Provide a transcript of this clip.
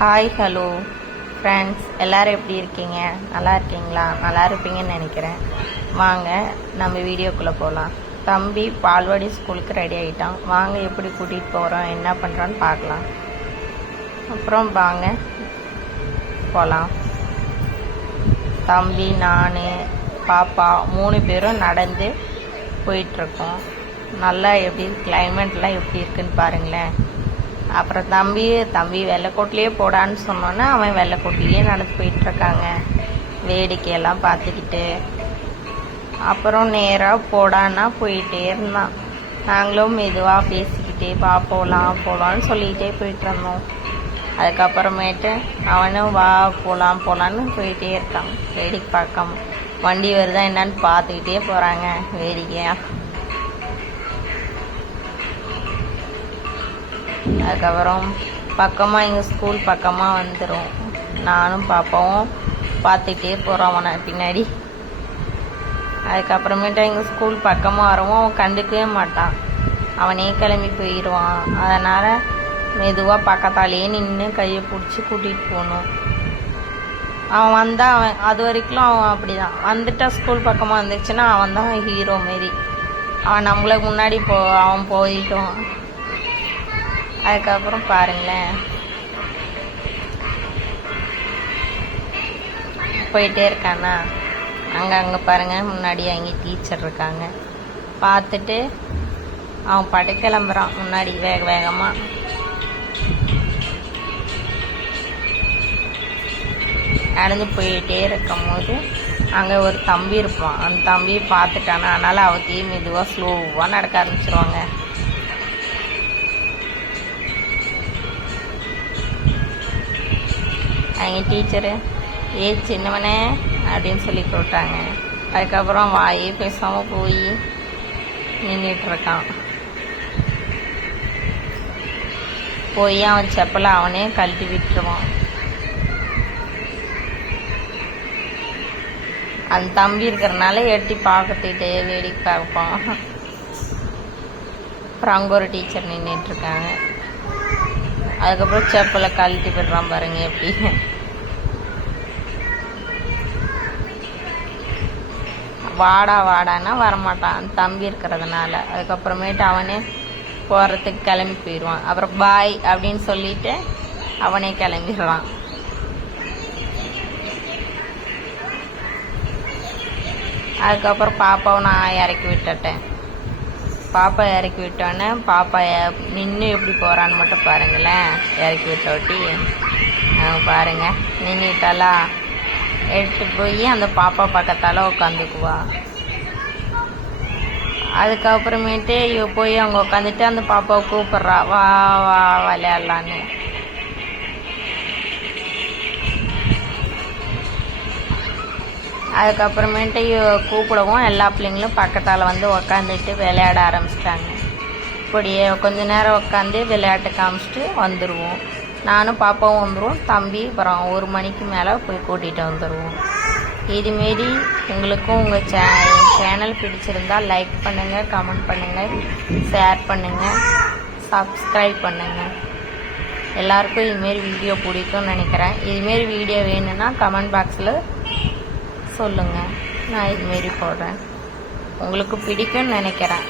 Hi hello friends எல்லோரும் எப்படி இருக்கீங்க? நல்லா இருக்கீங்களா? நல்லா இருப்பீங்கன்னு நினைக்கிறேன். வாங்க நம்ம வீடியோக்குள்ளே போகலாம் தம்பி பால்வாடி ஸ்கூலுக்கு ரெடி ஆகிட்டான் வாங்க எப்படி கூட்டிகிட்டு போகிறோம் என்ன பண்ணுறோன்னு பார்க்கலாம். அப்புறம் வாங்க போகலாம் தம்பி நான் பாப்பா மூணு பேரும் நடந்து போயிட்டுருக்கோம் நல்லா எப்படி கிளைமேட்லாம் எப்படி இருக்குன்னு பாருங்களேன். அப்புறம் தம்பி தம்பி வெள்ளைக்கோட்லேயே போடான்னு சொன்னோன்னே அவன் வெள்ளைக்கோட்லேயே நடந்து போயிட்டுருக்காங்க. வேடிக்கையெல்லாம் பார்த்துக்கிட்டு. அப்புறம் நேராக போடான்னா போயிட்டே இருந்தான். நாங்களும் மெதுவாக பேசிக்கிட்டே பா போகலாம் போகலான்னு சொல்லிக்கிட்டே போயிட்டு இருந்தோம் அதுக்கப்புறமேட்டு அவனும் வா போகலாம் போகலான்னு போயிட்டே இருக்கான். வேடிக்கை பார்க்காம. வண்டி வருதா என்னன்னு பார்த்துக்கிட்டே போகிறாங்க வேடிக்கையாக அதுக்கப்புறம் பக்கமாக எங்கள் ஸ்கூல் பக்கமாக வந்துடும் நானும் பாப்பாவும் பார்த்துட்டே போகிறோம் அவனை பின்னாடி. அதுக்கப்புறமேட்டு எங்கள் ஸ்கூல் பக்கமாக வரவும் அவன் கண்டுக்கவே மாட்டான். அவனே கிளம்பி போயிடுவான் அதனால் மெதுவாக பக்கத்தாலேயே நின்று கையை பிடிச்சி கூட்டிகிட்டு போகணும். அவன் வந்தால் அவன் அது வரைக்கும் அவன் அப்படிதான். வந்துட்டா ஸ்கூல் பக்கமாக வந்துச்சுன்னா அவன் தான் ஹீரோ மாரி. அவன் நம்மளுக்கு முன்னாடி போ அவன் போயிட்டான் அதுக்கப்புறம் பாருங்களேன். போயிட்டே இருக்கானா? அங்கே அங்கே பாருங்க. முன்னாடி அங்கே டீச்சர் இருக்காங்க. பார்த்துட்டு அவன் படை கிளம்புறான். முன்னாடி வேக வேகமாக நடந்து போயிட்டே இருக்கும் போது அங்கே ஒரு தம்பி இருப்பான். அந்த தம்பியை பார்த்துட்டானா? அதனால் அவத்தையும் மெதுவாக ஸ்லோவாக நடக்க ஆரம்பிச்சிருவாங்க. எங்கள் டீச்சரு ஏ சின்னவனே அப்படின்னு சொல்லி கூப்பிட்டாங்க. அதுக்கப்புறம் வாயே பேசாமல் போய் நின்றுட்டு இருக்கான். போய் அவன் செப்பலை அவனே கழட்டி விட்டுருவான். அந்த தம்பி இருக்கிறனால எட்டி பார்த்துட்டே வேடிக்கை பார்ப்பான். அப்புறம் அங்கே ஒரு டீச்சர் நின்றுட்டு இருக்காங்க. அதுக்கப்புறம் செப்பலை கழட்டி விடுறான் பாருங்க எப்படி. வாடா வாடான்னா வரமாட்டான். தம்பி இருக்கிறதுனால. அதுக்கப்புறமேட்டு அவனே போகிறதுக்கு கிளம்பி போயிடுவான். அப்புறம் பாய் அப்படின்னு சொல்லிட்டு அவனே கிளம்பிடுவான் அதுக்கப்புறம் பாப்பாவை நான் இறக்கி விட்டுட்டேன். பாப்பா இறக்கி விட்டோன்னே பாப்பா நின்று எப்படி போகிறான்னு மட்டும் பாருங்களேன். இறக்கி விட்டோட்டி அவங்க பாருங்க. நின்றுட்டாலா எடுத்து போய் அந்த பாப்பா பக்கத்தால் உட்காந்துக்குவா அதுக்கப்புறமேட்டு இவ போய் அவங்க உட்காந்துட்டு அந்த பாப்பாவை கூப்பிட்றா. வா வா விளையாடலான்னு. அதுக்கப்புறமேட்டு கூப்பிடவும் எல்லா பிள்ளைங்களும் பக்கத்தால் வந்து உக்காந்துட்டு விளையாட ஆரம்பிச்சிட்டாங்க. இப்படியே கொஞ்ச நேரம் உட்காந்து விளையாட்டு காமிச்சிட்டு வந்துடுவோம் நானும் பாப்பாவும் வந்துடுவோம் தம்பி அப்புறம் ஒரு மணிக்கு மேலே போய் கூட்டிகிட்டு வந்துடுவோம் இதுமாரி உங்களுக்கும் உங்கள் சே சேனல் பிடிச்சிருந்தா லைக் பண்ணுங்கள் கமெண்ட் பண்ணுங்கள் ஷேர் பண்ணுங்கள் சப்ஸ்கிரைப் பண்ணுங்கள் எல்லாருக்கும் இதுமாரி வீடியோ பிடிக்கும்னு நினைக்கிறேன். இதுமாரி வீடியோ வேணும்னா கமெண்ட் பாக்ஸில் சொல்லுங்கள் நான் இதுமாரி போடுறேன் உங்களுக்கு பிடிக்கும்னு நினைக்கிறேன்.